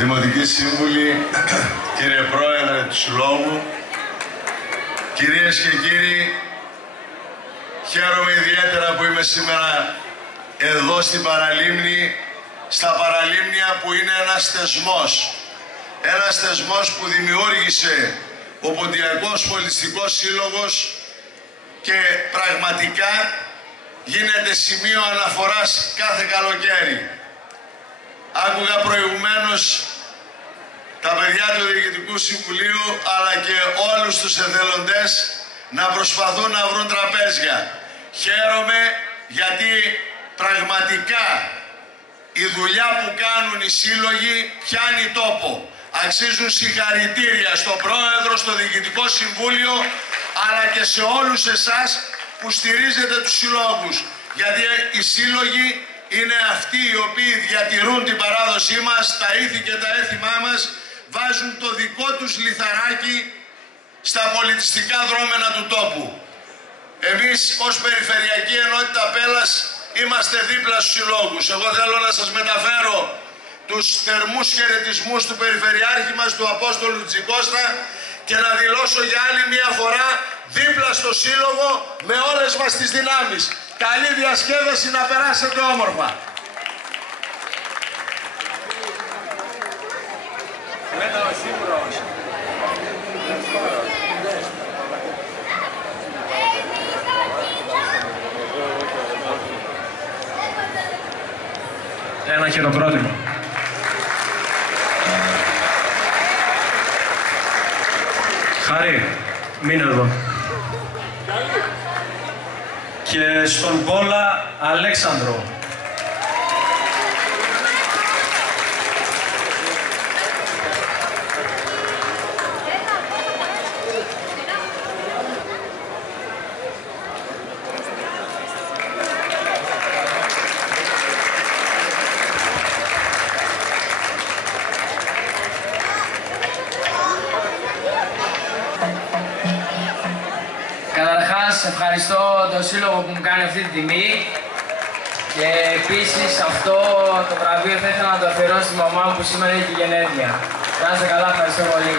Δημοτικοί Σύμβουλοι, κύριε Πρόεδρε του Συλλόγου, κυρίες και κύριοι, χαίρομαι ιδιαίτερα που είμαι σήμερα εδώ στην Παραλίμνη, στα Παραλίμνια που είναι ένας θεσμός. Ένας θεσμός που δημιούργησε ο Ποντιακός Πολιτιστικός Σύλλογος και πραγματικά γίνεται σημείο αναφοράς κάθε καλοκαίρι. Άκουγα προηγουμένως τα παιδιά του Διοικητικού Συμβουλίου αλλά και όλους τους εθελοντές να προσπαθούν να βρουν τραπέζια. Χαίρομαι γιατί πραγματικά η δουλειά που κάνουν οι σύλλογοι πιάνει τόπο. Αξίζουν συγχαρητήρια στον Πρόεδρο, στο Διοικητικό Συμβούλιο αλλά και σε όλους εσάς που στηρίζετε τους συλλόγους. Γιατί οι σύλλογοι είναι αυτοί οι οποίοι διατηρούν την παράδοσή μας, τα ήθη και τα έθιμά μας, βάζουν το δικό τους λιθαράκι στα πολιτιστικά δρόμενα του τόπου. Εμείς ως Περιφερειακή Ενότητα Πέλλας είμαστε δίπλα στους συλλόγους. Εγώ θέλω να σας μεταφέρω τους θερμούς χαιρετισμούς του Περιφερειάρχη μας, του Απόστολου Τζικώστα, και να δηλώσω για άλλη μια φορά δίπλα στο Σύλλογο με όλες μας τις δυνάμεις. Καλή διασκέδαση, να περάσετε όμορφα. Ένα χειροκρότημα. Χάρη, μείνε εδώ. Και στον Πόλα Αλέξανδρο. Καταρχάς, ευχαριστώ τον Σύλλογο που μου κάνει αυτή τη τιμή και επίσης αυτό το βραβείο θα ήθελα να το αφιερώσω στη μαμά μου που σήμερα έχει γενέθλια. Να είστε καλά, ευχαριστώ πολύ.